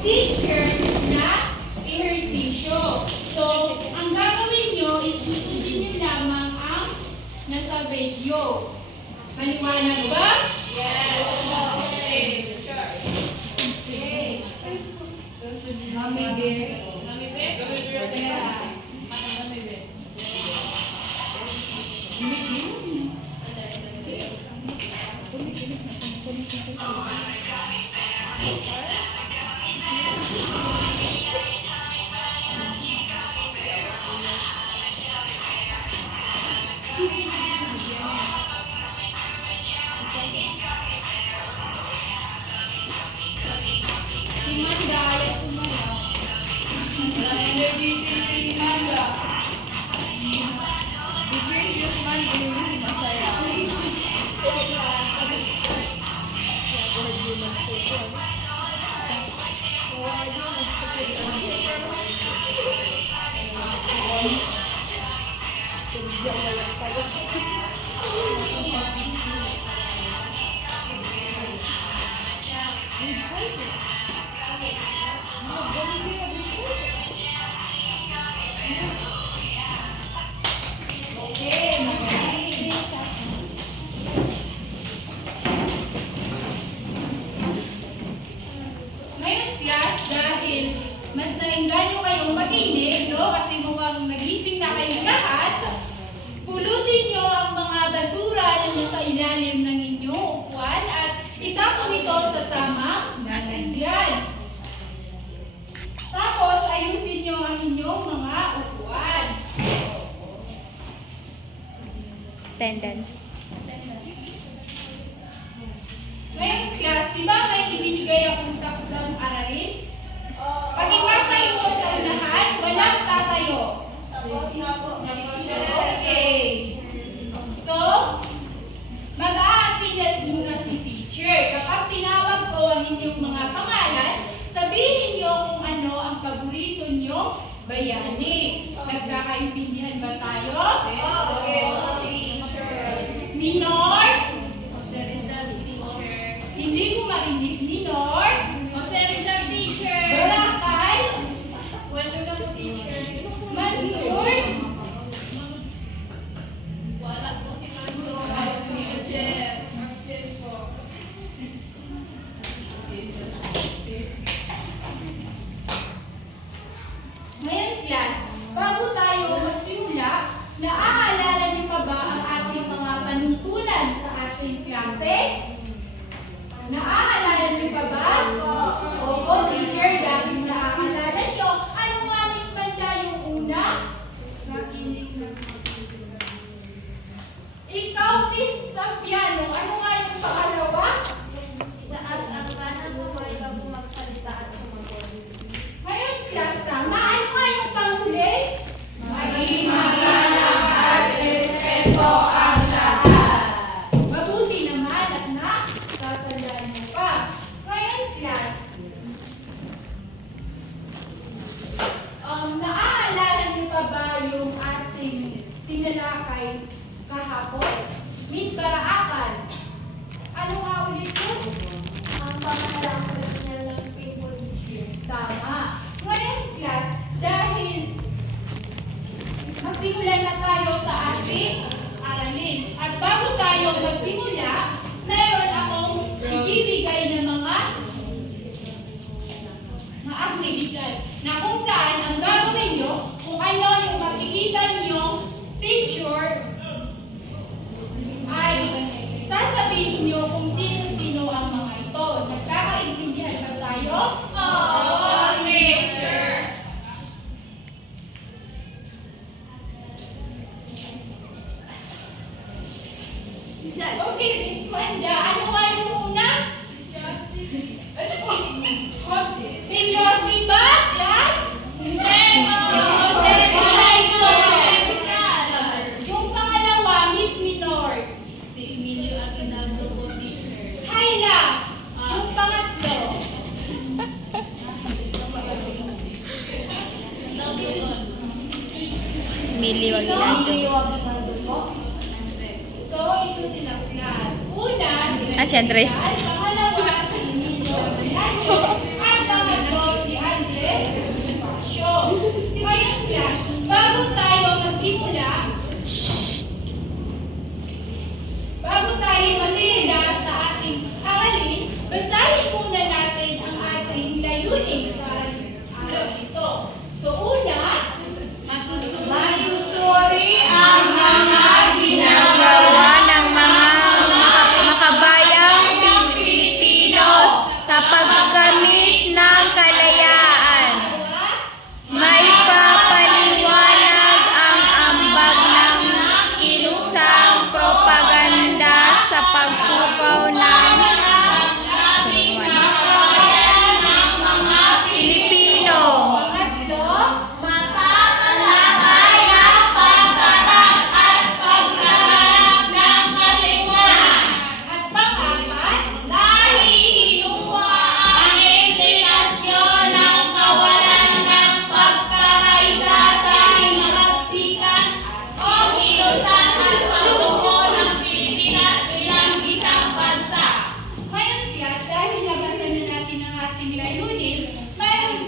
teacher na ehersisyo. So, ang gagawin nyo is susundin nyo lamang ang nasa video. Maliwanag ba? Yes. Okay. Okay. Si Manda, ayaw sumaya. Wala energy si Manda. Teacher, Diyos man, hindi si Masaya. Ngayon, class, dahil mas nainganyo kayong makinig, no? Kasi mukhang nagising na kayong lahat, pulutin nyo ang mga basura na sa ilalim ng inyong upuan at itapon ito sa tamang lalagyan. Tapos, ayusin nyo ang inyong mga upuan. Attendance. Ngayon, class, di ba may ibinigay akong takdang aralin? Pakinggan mo sa unahan, walang tatayo. Okay. So, mag-a-attendance muna si teacher. Kapag tinawag ko ang inyong mga pangalan, sabihin niyo kung ano ang paborito niyong bayani. Nagkakaintindihan ba tayo? Minor? Hindi ko marinig. Minor? Barakal? Mansur? Ngayon, class, bago tayo magsimula, naaalala niyo pa ba ang ating mga panuntunan sa ating klase? Naaalala niyo pa ba? Opo, teacher, dahil naaalala niyo, ano nga Miss Manda yung una? Ikaw, Miss Sampiano, ano nga yung pangalawa? Ngayon, class, tama. Ano nga yung panghuli? Mabuti naman at natatandaan niyo pa. Ngayon, class, naaalala niyo pa ba yung ating tinalakay kahapon? Miss Baraakan, ano nga ulit yun? Tama. Ngayon, class, dahil magsimulan na tayo sa ating aralin. At bago tayo magsimula, meron akong ibibigay na mga aktibidad na kung saan ang gagawin nyo, kung ano yung makikita nyo picture, ay sasabihin nyo kung sino-sino ang mga ito. Nagkakaintindihan ba tayo? Okay, Miss Manda, ano nga yung una? Si Josie ba, class? Yung pangalawa, Miss Minor. Hayla. Yung pangatlo. Mili, wag ginado. So, ito sila, class. Una, Ah, si Andres. pangalawa, si Minor. At pangatlo, layunin sa araw ito. So una, Masusuri ang mga ginagawa ng mga makabayang Pilipinos sa pagkamit ng kalayaan. May papaliwanag ang ambag ng kilusang propaganda sa pagpukaw ng Pilipino. pangatlo, matatalakay ang pagtatag at paglaganap ng kaligtasan. at pang-apat, Nahihinuwa ang implikasyon ng kawalan ng pagkakaisa sa himagsikan o kilusan at pagbuo ng Pilipinas bilang isang bansa. ngayon class, dahil nabasan na natin ang ating layunin, mayroon,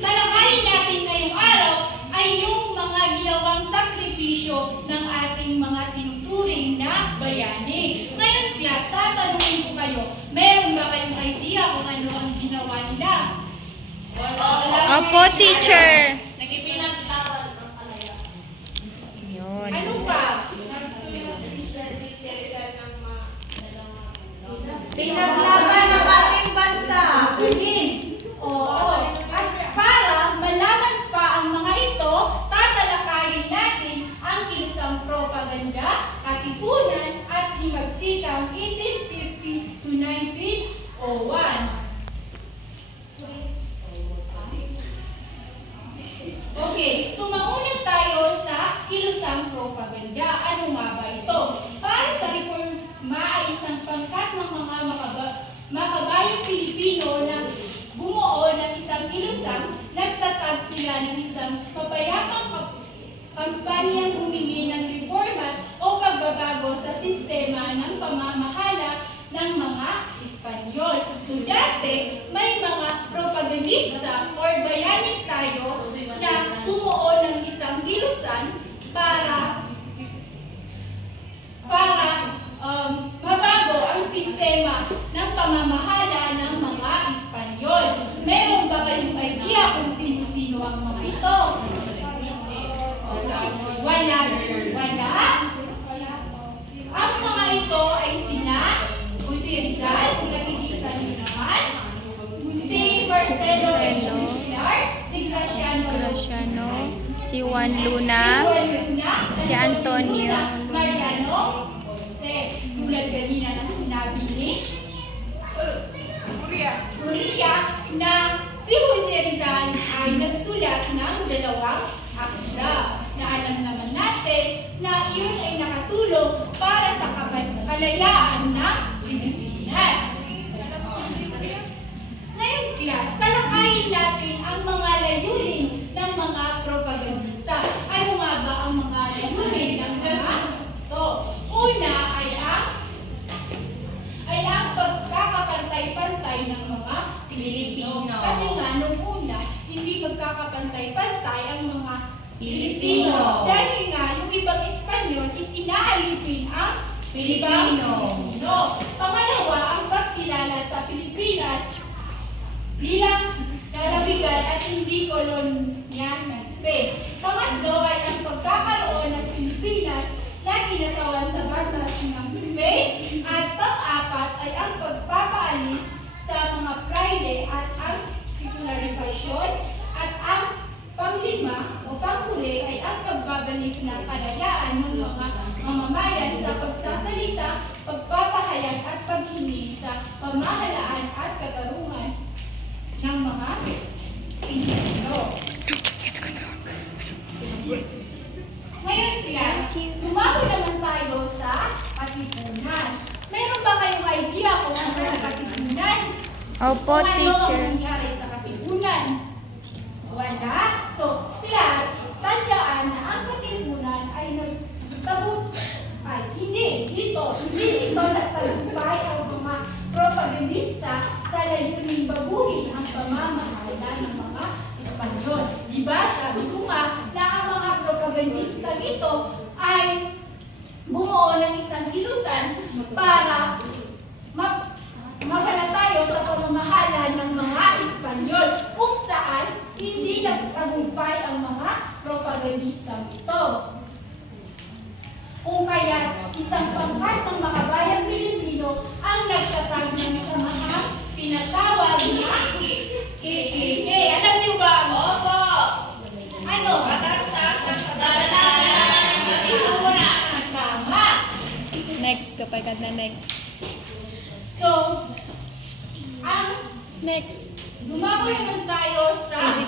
lalakayin natin ngayong araw ay yung mga ginawang sakripisyo ng ating mga tinuturing na bayani. Ngayon class, tatanungin ko kayo, meron ba kayong idea kung ano ang ginawa nila? Opo, teacher. Nagipinaglaban ang kalaya. Yun. Ano pa? Pinaglaban ng ating bansa. Galing. Oo. At para malaman pa ang mga ito, tatalakayin natin ang kilusang propaganda, katipunan at himagsikang 1850 to 1901. Okay, so mauna tayo sa kilusang propaganda. Ano nga ba ito? Para sa reforma ay isang pangkat ng mga makabayang Pilipino na bumuo ng isang kilusang, nagtatag sila ng isang papayapang kampanyang humingi ng reforma o pagbabago sa sistema ng pamamahala ng mga Espanyol. So dati, may mga propagandista or bayani tayo na bumuo ng isang kilusan para mabago ang sistema ng pamamahala ng mga Espanyol. Meron ba kayong idea kung sino-sino ang mga ito? Wala. Ang mga ito ay sina Jose Rizal, kung nakikita niyo naman, si Marcelo Echeverría, si Graciano, si Juan Luna, si Antonio. Mariano Jose, tulad kanina na sinabi ni Curia na si Jose Rizal ay nagsulat ng dalawang akda na alam naman natin na iyon ay nakatulong para sa kalayaan ng Pilipinas. Ngayon class, talakayin natin ang mga layunin ng mga propagandista. Ano nga ba ang mga layunin ng mga ito? Una ay ang pagkakapantay-pantay ng mga Pilipino. Kasi nga, nung una, hindi magkakapantay-pantay ang mga Pilipino. Dahil nga, yung ibang Espanyol is inaalipin ang Pilipino. Pangalawa, ang pagkilala sa Pilipinas bilang lalawigan at hindi kolonya ng Spain. Pangatlo ay ang pagkakaroon ng Pilipinas na kinatawan sa batas ng Spain. At pang-apat ay ang pagpapaalis sa mga praile at ang secularisasyon. At ang panglima o panghuli ay ang pagbabalik ng kalayaan ng mga mamamayan sa pagsasalita, pagpapahayag at paghingi sa pamahalaan at katarungan ng mga Pilipino. Ngayon class, lumako naman tayo sa katipunan. Meron ba kayong idea kung ano ang katipunan? Opo, Kung ano ang teacher. nangyari sa katipunan? Wala. So, class, tandaan na ang katipunan ay hindi ito nagtagumpay ang mga propagandista sa layuning baguhin ang pamamahala ng mga Espanyol. Diba? Sabi ko nga na ang mga propagandista ito ay bumuo ng isang kilusan para mapala tayo sa pamamahala ng mga Espanyol. propagandistang ito. Kung kaya isang pangkat ng makabayang Pilipino ang nagtatag ng samahang pinatawag na KKK. Alam niyo ba? Opo! Ano? Tama! Next. Tupay ka na next. So, ang Next. dumakoy naman tayo sa...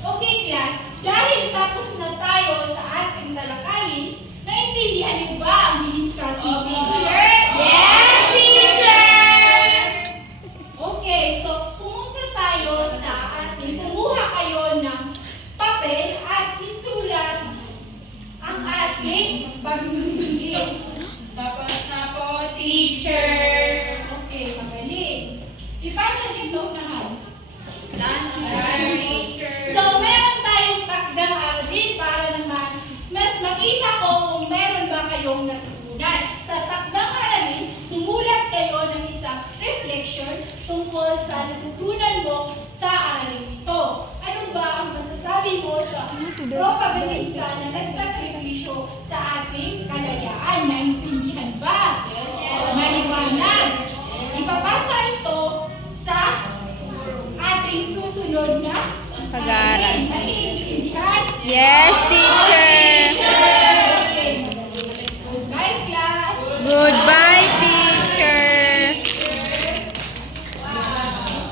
Okay, class. Dahil tapos na tayo sa ating talakayin, naintindihan niyo ba ang diniscuss ni teacher? Yes, teacher! Okay, so pumunta tayo sa ating, kumuha kayo ng papel at isulat ang ating pagsusundin. Tapos na po, teacher! Okay, magaling. Ipasa niyo sa unahan. So, meron tayong takdang aralin para naman mas makita ko kung meron ba kayong natutunan. Sa takdang aralin, sumulat kayo ng isang reflection tungkol sa natutunan mo sa aralin ito. Ano ba ang masasabi mo sa propagandista na nagsakripisyo sa ating kalayaan? Naintindihan ba? Maliwanag. Ipapasa ito sa ating susunod na Pag-aaral. Naiintindihan? Yes, teacher.